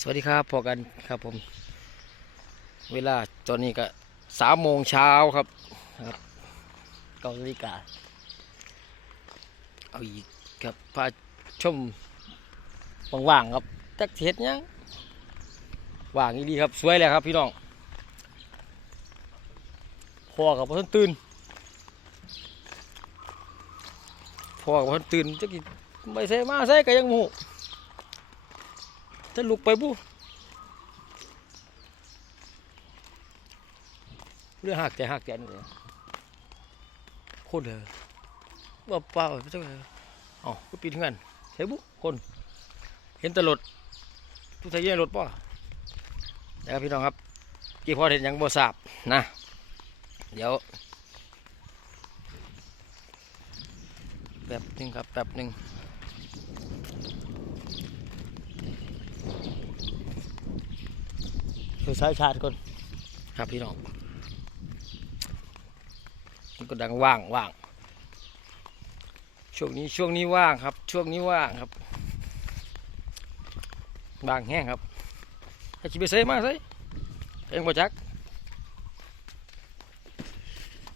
สวัสดีครับพอกันครับผม เวลาตอนนี้ก็สามโมงเช้าครับครับเกาหลีกาเอาอีกครับพาชมว่างๆครับจักสิเฮ็ดยังว่างอีดีครับ สวยเลยครับพี่น้องพอกับพ่ทันตื่นพอกับพ่ทันตื่นจักกิไม่ใส่มาใส่ก็ยังหมู จะลุกไปบุเรื่องหักใจหักใจนี่เลยคตรเลยว่าเปล่าไม่ใช่เลยอ๋อก็ปีนเงินใช่บุคน เห็นตลดทุกทายเย่รถป่ะนะครับพี่น้องครับกี่พอเห็นยังบ่ทราบนะ เดี๋ยวแป๊บหนึงครับแป๊บหนึงือสายชาร์จก่อนครับพี่น้องมันก็ดังว่างว่างช่วงนี้ช่วงนี้ว่างครับ ช่วงนี้ว่างครับบางแห้งครับให้ชิไปใส่มาใส่เองบ่จัก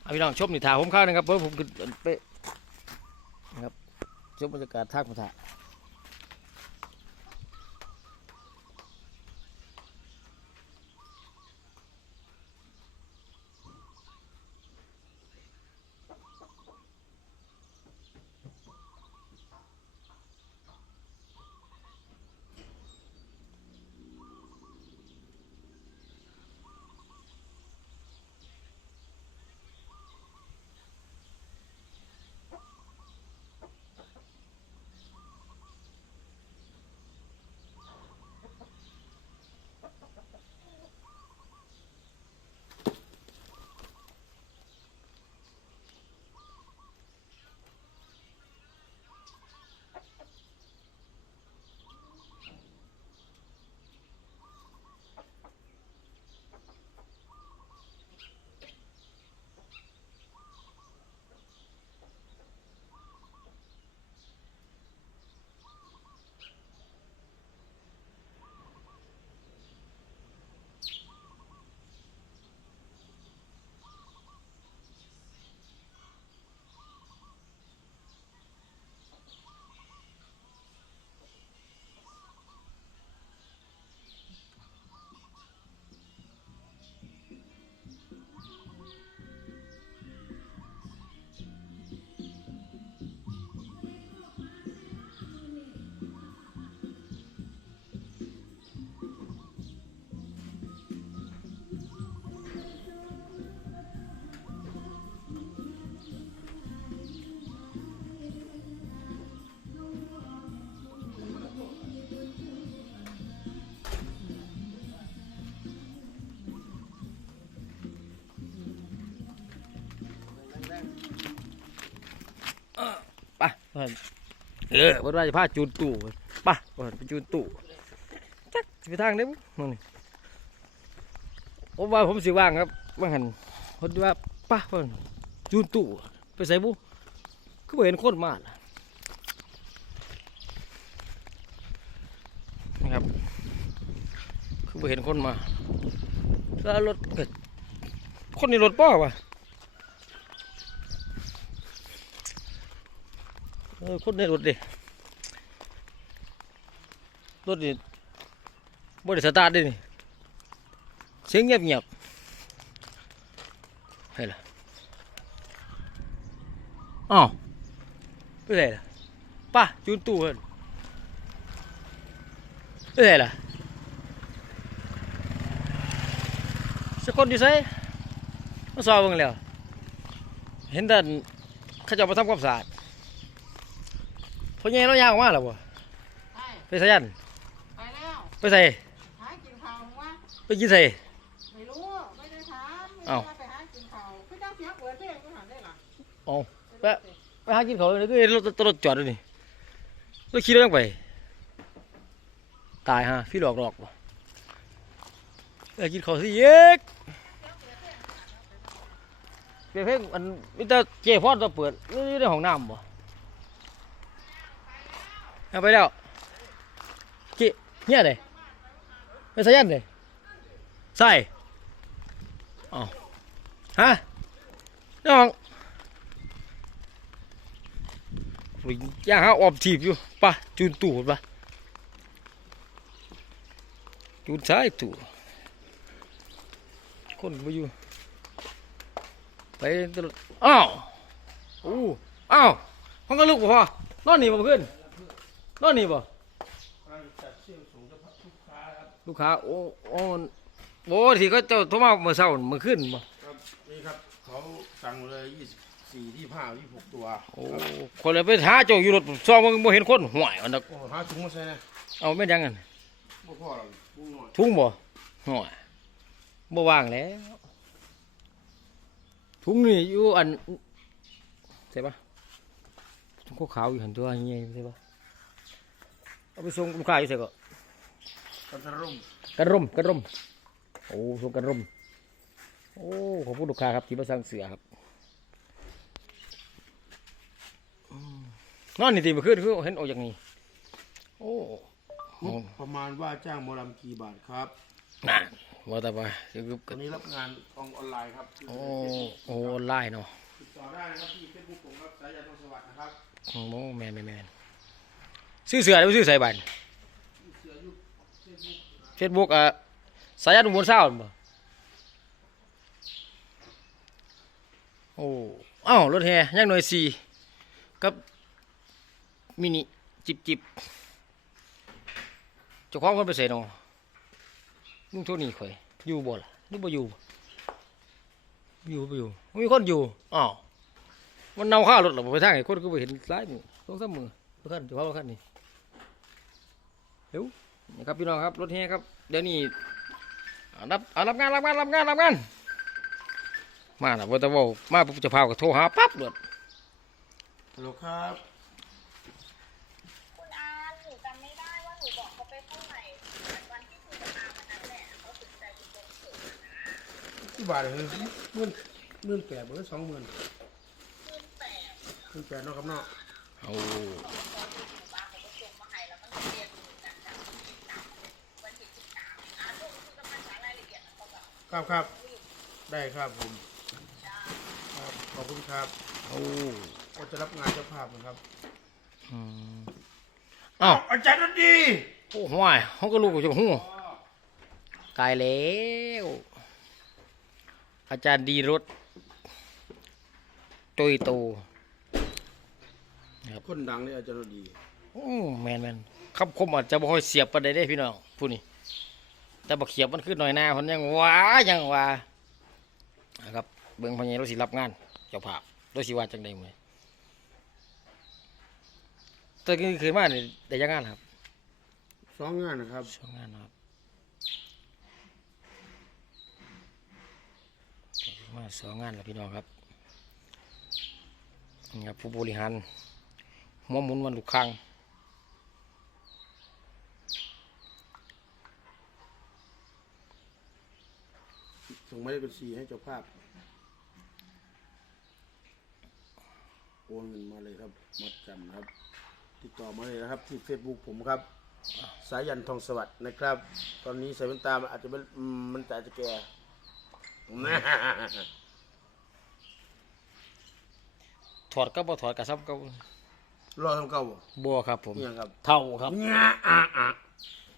เอาพี่น้องชมนิทาผมข้างหนึงครับเพราะผมคือเป๊ะนะครับชมบรรยากาศท่างพุทธะ พิ่นเออวันว่าจะพาจูนตู่ไปเพิ่นไปจูนตู่จักสิไปทางได้บุมึงนี่ผมว่าผมสิว่างครับว่าหันคนที่ว่าไป้าเพิ่นจูนตู่ไปใส่บุก็บ่เห็นคนมาล่ะนะครับคือบ่เห็นคนมาแล้วรถเกิดคนในรถป้อวะ เออ คนในรถดิรถนี่บริสตาร์ทเดินี่เสียงเงียบเงียบๆให้ล่ะอ้าวไปไหนล่ะไป้าจูนตู้เพิ่นไปไหนล่ะสักคนอยู่ไสมาสอบเบิ่งแล้วเห็นแต่เขาเจะมาทำความสะอาด พ่อใหญ่เรายางออกมาแล้วบ่ใช่ไปใส่ยันไปแล้วไปใส่หากินข้าววะไปกินใส่ ไม่รู้ไม่ได้ถามไม่เอ้าได้ว่าไปหากินข้าวพี่เจ้าเสียงเปิดเพลงก็หันได้หรอเอาไปไปหากินเขาวเลยก็เห็นรถรถจอดอยู่นี่รถขี่รถยังไป ตายฮะพี่หลอกหลอกบ่เออกินเขาวสิเย็กเปิดเพลงอันมิตรเจพอดตัวเปิดนี่ในห้องน้ำบ่ เอาไปแล้วเจเนี่ยเลยไไปสายันเลยใส่อ๋อฮะน้องโอ้ยย่างหาออบทีบอยู่ปะจูนตู่ปะจูนซ้ายตู่คนก็บ่อยู่ไปตลอดอ้าวโอ้อ้าวห้องก็ลูกบ่พอนอนนี่บ่เพื่อน นอนนี่บ่ลูกค้าโอ้โอ้โอ้ที่เขาเจ้าโทรมาเมื่อเช้าเมื่อคืนบ่ครับนี่ครับเขาสั่งเลยยี่สิบสี่ยี่ห้ายี่หกตัวโอ้คนเลยไปหาเจ้าอยู่รถซองมันบ่เห็นคนห่วยมันดอกโอ้หาถุงมาใส่นะเอาแม่นยังกันบ่พอหรอกถุงหน่อยทุ่งบ่ห่วยบ่ว่างแล้วทุ่งนี่อยู่อันใช่ปะทุ่งขาวๆอยู่หันตัวเงี้ยใช่ปะ เอาไปส่งลูกค้าอยู่ใส่ก็กันทะรุ่มกันร่มกันร่มโอ้ส่งกันร่มโอ้ขอบคุณลูกค้าครับที่มาสั่งเสือครับอืมนอนนี่ตีมาขึ้นคือเห็นออกอย่างนี้โอ้งบประมาณว่าจ้างหมอลำกี่บาทครับน่ะว่าแต่ว่าคือตอนนี้รับงานออนออนไลน์ครับโอ้โอ้ออนไล่เนาะติดต่อได้นะครับที่เฟซบุ๊กผมครับสายยาทองสวัสดิ์นะครับโอ้แมนแมนแมน ซื้อเสือได้บ่ซื้อใส่บันเฟซบุ๊กเฟซบุ๊กอะสายันอุบลเศร้าบ่โอ้อ้าวรถแห่ยังหน่วยสี่กับมินิจิบจิบจ้าของคนไปใส่เนาะลุงโทนี่ข่อยอยู่บ่ล่ะหรือบ่อยู่อยู่บ่อยู่มีคนอยู่อ้าวมันเนาข้าวรถหรอบ่ไปทางไหนคนก็บ่เห็นหลายมือสองสามมือรถคันจ้าของรถคันนี่ เร็วนี่ครับพี่น้องครับรถแห่ครับเดี๋ยวนี้อ่ารับอ่ารับงานรับงานรับงานรับงานมาน่ะบ่แต่เว้ามาปุ๊บเจะพาก็โทรหาปั๊บเลยฮัลโหลครับคุณอาหนูจำไม่ได้ว่าหนูบอกเขาไปเท่าไหร่แต่วันที่คุยกับอาวันนั้นแหละเขาสนใจคุณตรงสุดที่บาทเลยหมื่นหมื่นแปดหรือสองหมื่นขึ้นแต่หมื่นแปดเนาะครับเนาะเอ ครับครับ ได้ครับผมครับขอบคุณครับเอาก็จะรับงานเจ้าภาพนะครับอืมอ้าวอาจารย์ดนตรีโอ้ห่วยเขาก็รู้กูจะหูตายแล้ว อาจารย์ดีรถตุยโตคนดังเลยอาจารย์ดนตรีโอ้แมนแมนคำคมอาจจะบ่ค่อยเสียบประเด็ได้พี่น้องผู้นี้ แต่บักเขียบมันขึ้นหน่อยหน้าเพันยังว้ายังว่านะครับ เบิ่งพญายเราสิรับงาน เจ้าภาพเราสิว่าจังใดมื้อนี้แตะกี้คืนมานี่ได้ยังงานครับสองงานนะครับสองงานครับมาสองงานแล้วพี่น้องครับนี่ครับผู้บริหารหัวหมุนวันลูกครัง ส่งหมายเลขบัญชีให้เจ้าภาพ โอนเงินมาเลยครับมัดจำนะครับ ติดต่อมาเลยนะครับ ที่เฟซบุ๊กผมครับ สายันทองสวัสดิ์นะครับ ตอนนี้ใส่แว่นตามันอาจจะไม่อืมมันอาจจะแก่ถอดก็บ่ถอดกระซับก็รอทำเก่าบ่บัวครับผม นี่ยังครับเท่าครับงะอะอะ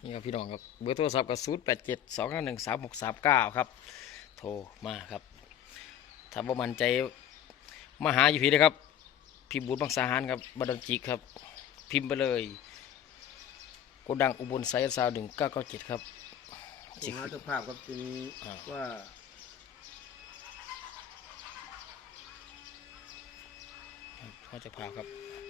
นี่ครับพี่น้องครับ เบอร์โทรศัพท์ก็ศูนย์แปดเจ็ดสองห้าหนึ่งสามหกสามเก้าครับโทรมาครับถ้าบ่มั่นใจมาหาอยู่พี่นะครับพิมพ์บุญบางสาหารครับบัดดันจิกครับ พิมพ์ไปเลยโกดังอุบลไซส์ซาวหนึ่งเก้าเก้าเจ็ดครับผมหาเจ้าภาพครับทีนี้อ่าว่าเขาจะพาครับครับ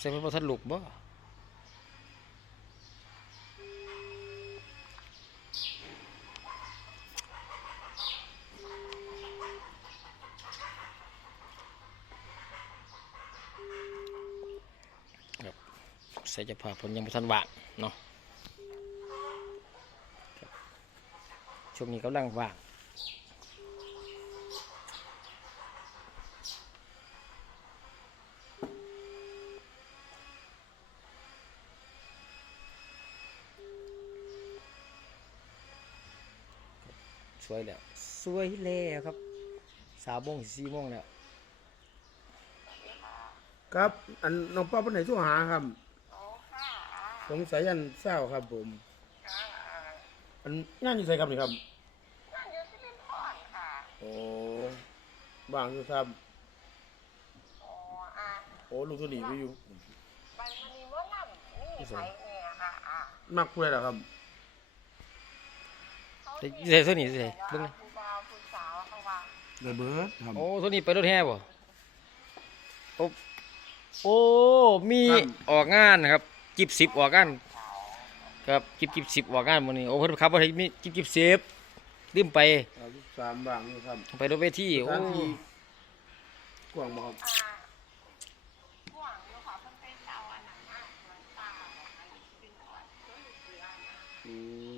ใส่เป็นประทัดลูกบ่ครับใส่จะพาผลยังไม่ทันว่างเนาะช่วงนี้กำลังว่าง วยแล้ว สวยแล้วครับ สามโมงสี่โมงแล้ว ครับ อันน้องป้าเป็นไหนทั่วหาครับอ๋อค่ะผมสายันเศร้าครับผมค่ะอันงานอยู่ไสครับนี่ครับนั่นอยู่ที่ลินพอนค่ะโอ้บางอยู่ครับอ๋ออะโอ้ลูกตัวนี้ไปอยู่ใบมันมีว่าล่ำนี่ใครเนี่ยค่ะอะมักพูดอะไรครับเขา ใส่ใส่ตัวนี้ใส่เบิ่งว่านะผู้บ่าวผู้สาวเขาว่าเลยเบิร์ดครับโอ้ตัวนี้ไปรถแห่บ่โอ้โอ้มีออกงานนะครับจิบสิบออกงานครับจิบจิบสิบออกงานมื้อนี้โอ้เพิ่นขับบ่ได้มีจิบจิบสิบลืมไปสามบางครับไปรถเวทีโอ้ถานที่กว้างบ่ครับอ่าห่วงอยู่ค่ะเพิ่นเป็นเจ้าอันนั้นนะสวนป่าของอันนี้เป็นขอดเพิ่นเสือนะ อืม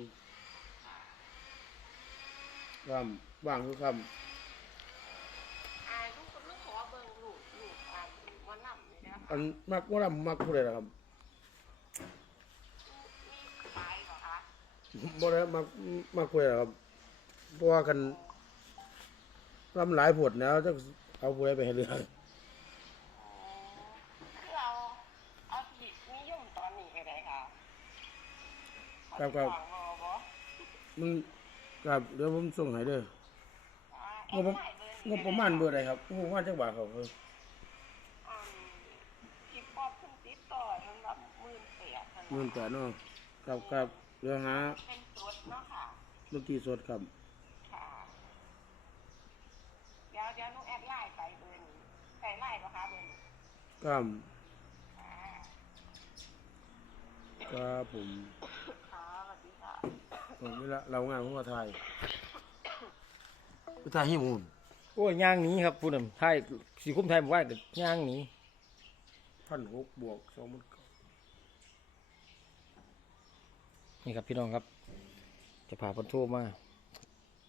ครับว่างครับอ่าลูกก็ลูกขอเบิ่งลูกลูกอ่าว่าล่ำนี่นะอันมักว่าลำมักพูดอะไรครับมีขายเหรอคะบ่ได้มักมักพูดอะไรครับเพราะว่ากันลำหลายผดแล้วจะเอาพูดอะไปให้เรืออ๋อคือเอาเอาที่นิยมตอนนี้ก็ได้ค่ะครับครับ เอาที่วางรอบ่มัน ครับเดี๋ยวผมส่งให้เด้ออ่างบประงบประมาณเบอร์อะไรครับงบประมาณจักบาทครับอืมที่ปอบเพิ่นติดต่อสำหรับหมื่นแปดเท่าเงินั้นนแต่เนาะครับครับเรื่องหาเป็นสดเนาะค่ะดนตรีสดครับค่ะเดี๋ยวเดี๋ยวนุแอดไลน์ไปเบอร์นี้ใส่ไลน์ปะคะเบอร์นี้ครับค่ะครับผมค่ะสวัสดีค่ะ ผมเวลาเรางานผมมาถ่ายไปถ่ายให้หมูนโอ้ยย่างหนี้ครับผู้นำไทยสีคุ้มไทยบอกว่าย่างหนี้พันหกบวกสองหมันนี่ครับพี่น้องครับ จะพาเพันโทรมา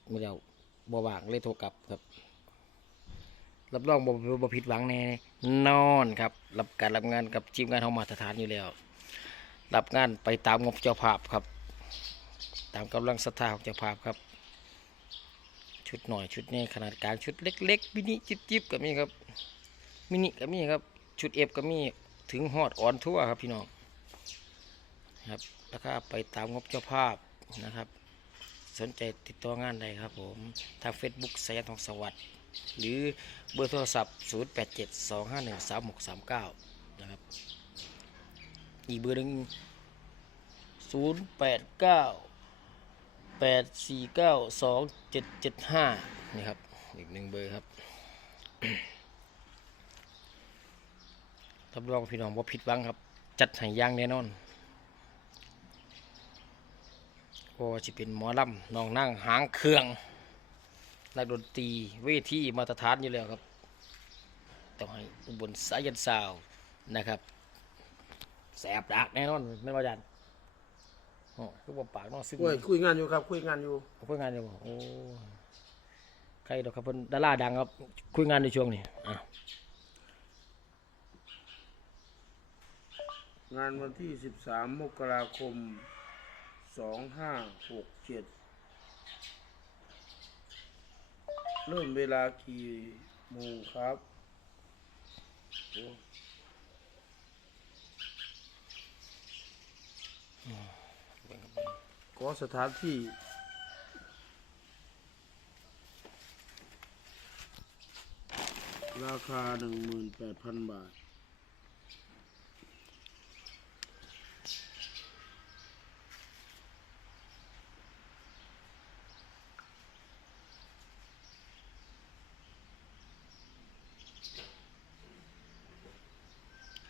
เมื่อเดียวบ่ว่างเลยโทรกลับครับ รับรองบ่บ่บ่ผิดหวังแน่นอนครับ รับการรับงานกับทีมงานเฮามาตรฐานอยู่แล้ว รับงานไปตามงบเจ้าภาพครับ ตามกำลังศรัทธาของเจ้าภาพครับ ชุดหน่อยชุดนี้ขนาดกลางชุดเล็กๆมินิจิบๆก็มีครับมินิก็มีครับชุดเอฟก็มีถึงฮอดอ่อนทั่วครับพี่น้องครับแล้วก็ไปตามงบเจ้าภาพนะครับ สนใจติดต่องานใดครับผม ทาง Facebook สยันทองสวัสดิ์หรือเบอร์โทรศัพท์ 0 8 7 2 5 1 3 6 3 9 นะครับ อีกเบอร์หนึ่ง 0 8 9 8 4 9 2 7 7 5นี่ครับ อีกหนึ่งเบอร์ครับรับรองพี่น้องว่าผิดหวังครับ จัดห้อยางแน่นอนก็จะเป็นหมอลำน้องนั่งหางเครื่อง นักดนตรีเวทีมาตรฐานอยู่แล้วครับ ต้องให้อุบลสายันสาวนะครับ แสบดักแน่นอนไม่ว่าจัน โอ้คือบ่ปากเน้องซึ่งคุยคุยงานอยู่ครับคุยงานอยู่เพื่องานจะบอกโอ้ใครดอกครับเพิ่นดาราดังครับ คุยงานในช่วงนี้อะงานวันที่สิบสามมกราคมสองห้าหกเจ็ดเริ่มเวลากี่โมงครับโอ้ ขอสถานที่ ราคาหนึ่งหมื่นแปดพันบาท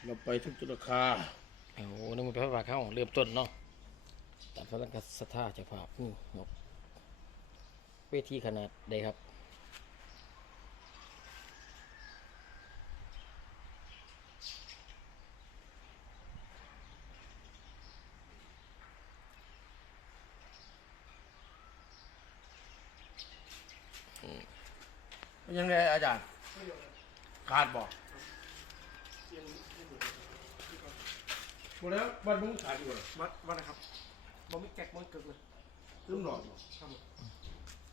เราไปทุกราคา โอ้โหนึกมันเป็นพระบาทเข้าเริ่มต้นเนาะ ตามพระราชสถาเจ้าภาพนี่เนาะเวทีขนาดใดครับเป็นยังไงอาจารย์ขาดบอกหมดแล้วบันมึงขาดอยู่เหรอวัดวัดนะครับ บ่มีแก๊กบ่มีกึกเลยลืมหลอดบ่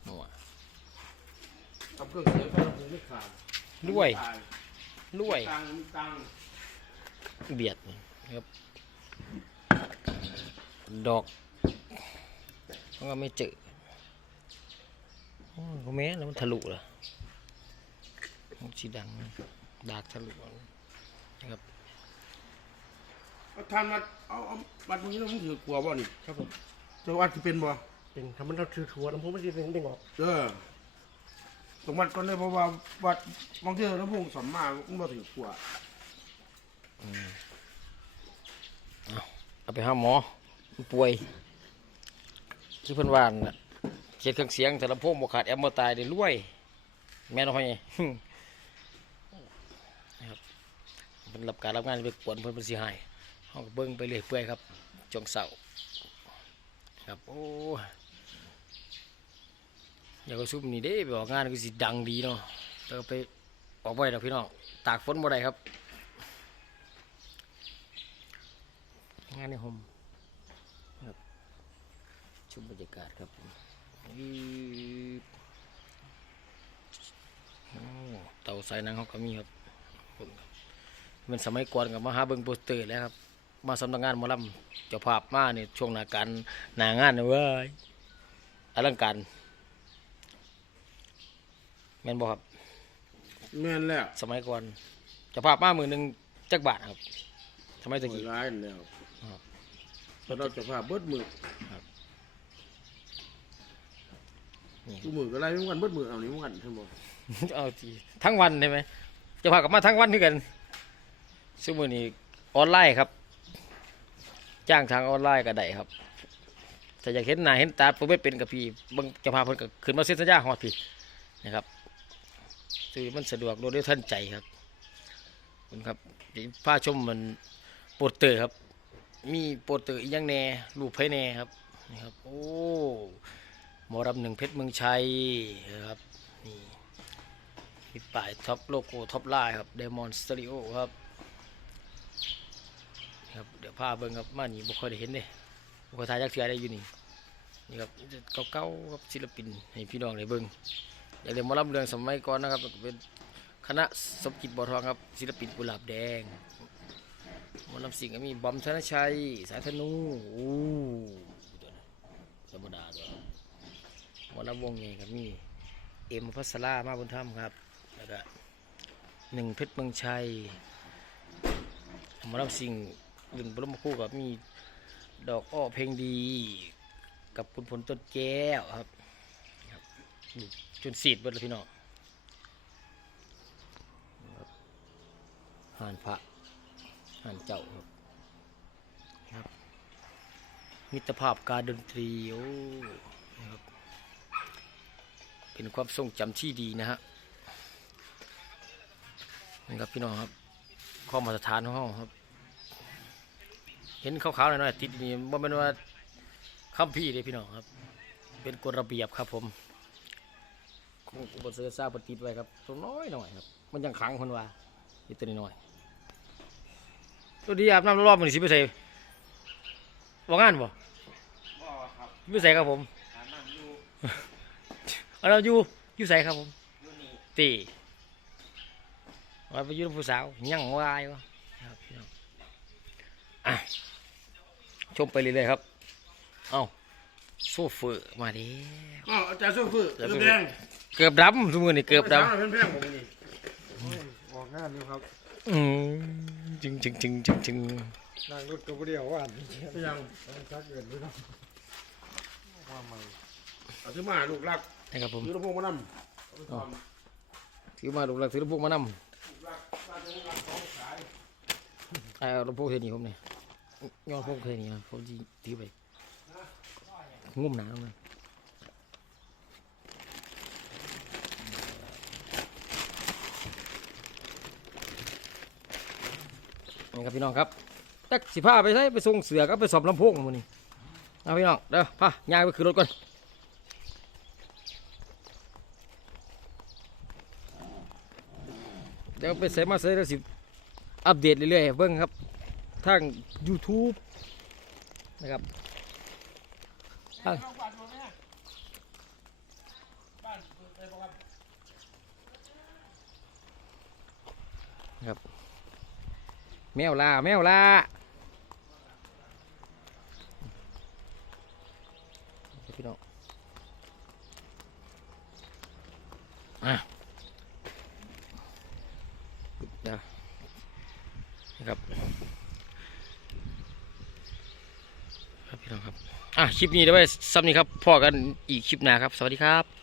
หัวกับเครื่องเสียงไฟลำโพงไม่ขาดด้วยตายด้วย ตังค์มีตังค์เบียดนะครับ ดอกมันก็ไม่เจอโอ้ยก็แม้แล้วมันทะลุเหรอมันสีดัง ดากทะลุนะครับ เอาทานมาเอาเอาบัตรตรงนี้เราต้องถือกลัวบ่นี่ครับผมจะวัดที่เป็นบ่เป็นทำมันเราถือถัวน้ำพุมันจะเป็นเป็นออกเออตรงวัดก่อนเลยเพราะว่าวัดบางทีน้ำพงสมมามันบ่ถือกลัวเอาไปหาหมอมันป่วยคือเพิ่นว่าน่ะเขียนเครื่องเสียงแต่ลำโพงบ่ขาดแอมบ่ตายได้รวย แม่นบ่ไง นะครับเพิ่นรับการรับงานไปกวนเพิ่นเพิ่นสิให้เฮาเบิ่งไปเรื่อยเปื่อยครับช่วงเช้าครับโอ้ยอยาก็ซุ่มนี่เด้ไปออกงานก็สิดังดีเนาะแต่ก็ไปออกได้ดอกพี่น้องตากฝนบ่ได้ครับ งานในโฮมครับชมบรรยากาศครับเต่าสายหนังเขาก็มีครับมันสมัยก่อนกับมหาเบิงโปสเตอร์แล้วครับ มาสำนักงานหมอลำเจ้าภาพมาเนี่ยช่วงหนาการหนางานนะเว้ยอลังการแม่นบ่ครับแม่นแล้วสมัยก่อนเจ้าภาพมามือหนึ่งจักบาทครับสมัยตะโอ้ยกี้ร้ายแล้วครับตอนเราจะพาเบิดมือนี่ทุกมือก็ไล่ไม่วันเบิดมือเอานี่มันกันทั้งหมดเอาทีทั้งวันใช่ไหมจะพากลับมาทั้งวันด้วยกันซึ่งมือนี้ออนไลน์ครับ จ้างทางออนไลน์ก็ได้ครับถ้าอยากเห็นหน้าเห็นตาผมไม่เป็นกับพี่บางจะพาเพิ่นก็ขึ้นมาเซ็นสัญญาฮอดพี่นะครับคือมันสะดวกรวดเร็วทันใจครับคุณครับผ้าชมมันโปสเตอร์ครับ มีโปสเตอร์อีกอย่างแหน่รูปไผแน่ครับนี่ครับ โอ้หมอรำหนึ่งเพชรเมืองชัยครับนี่มีป้ายท็อปโลโก้ท็อปไลน์ครับเดมอนสตูดิโอครับ ครับเดี๋ยวพาเบิ่งครับมานี่บ่ค่อยได้เห็นเด้บ่ค่อยถ่ายจักเทื่อได้อยู่นี่นี่ครับเก่าๆครับศิลปินให้พี่น้องได้เบิ่งอยากเรียนหมอลำเรื่องสมัยก่อนนะครับเป็นคณะสมจิตบ่อทองครับศิลปินกุหลาบแดงมอลำสิงก็มีบอมธนชัย สายธนูอู้ตัวนั้นธรรมดาตัวหมอลำวงไงก็มีเอ็มพัสรามาบุญธรรมครับแล้วก็หนึ่งเพชรเมืองชัยมารับสิ่ง หนึ่งบรมครู่กับมีดอกอ้อเพลงดี กับคุณผลต้นแก้วครับครับอยู่จนสีดเบิดเลยพี่น้องครับห่านพระห่านเจ้าครับครับ มิตรภาพการดนตรีโอ้ครับเป็นความทรงจำที่ดีนะฮะนี่ครับพี่น้องครับข้อมาตรฐานของครับ เห็นขาวๆหน่อยๆติดนี่ว่าเป็นว่าคำพี่เลยพี่น้องครับ เป็นกฎระเบียบครับผมคงอุปเสรทราบติดไว้ครับตัวน้อยหน่อยครับ มันยังขังคนว่าอีตัวน้อยๆตัวดีอาบน้ำรอบๆมันสิไปใส่ว่างานบ่ไม่ใส่ครับผมเอาเราอยู่อยู่ใส่ครับผมตีว่าไปอยู่กับผู้สาวยังวายวะครับพี่น้อง อะชมไปเรื่อยๆครับ เอาโซเฟอร์มาดิอ๋ออาจารย์โซฟืออาจารย์เกืโซอบเฟอร์แดงเกือบดำทุกมือนี่เกือบดมื่ช้าเป็นแพงผมนี่ออกงานอยู่ครับำอืมจึงจึงจึงจึงจึงนั่งรถตัวเดียวว่าอันนี้เป็นยังชักเกินด้วยนะว่าใหม่เอาที่มาลูกรักนะครับผมซื้อลำโพงมานำเอาไปทำถือมาลูกหลักถือลูกพวกมานลูกรักบ้านจะลูกรักของขายำเอาลูกพวกเทนี่ผมเนี่ย ย้อนพวกเทนี่นะผมจีถือไปงุ่มหนาลงเลยนี่ครับพี่น้องครับจักสิพาไปใช้ไปส่งเสือก็ไปสอบลำโพงมันนี่เอาพี่น้องเด้อพายางไปขึ้นรถก่อนเดี๋ยวไปใส่มาใส่แล้วสิอัปเดตเรื่อยๆเบิ่งครับ ทาง YouTube นะครับครับแมวลาแมวลาพี่น้องอะนะครับ พี่น้องครับ อะคลิปนี้ได้ไว้ซ้ำนี้ครับพอกันอีกคลิปหน้าครับ สวัสดีครับ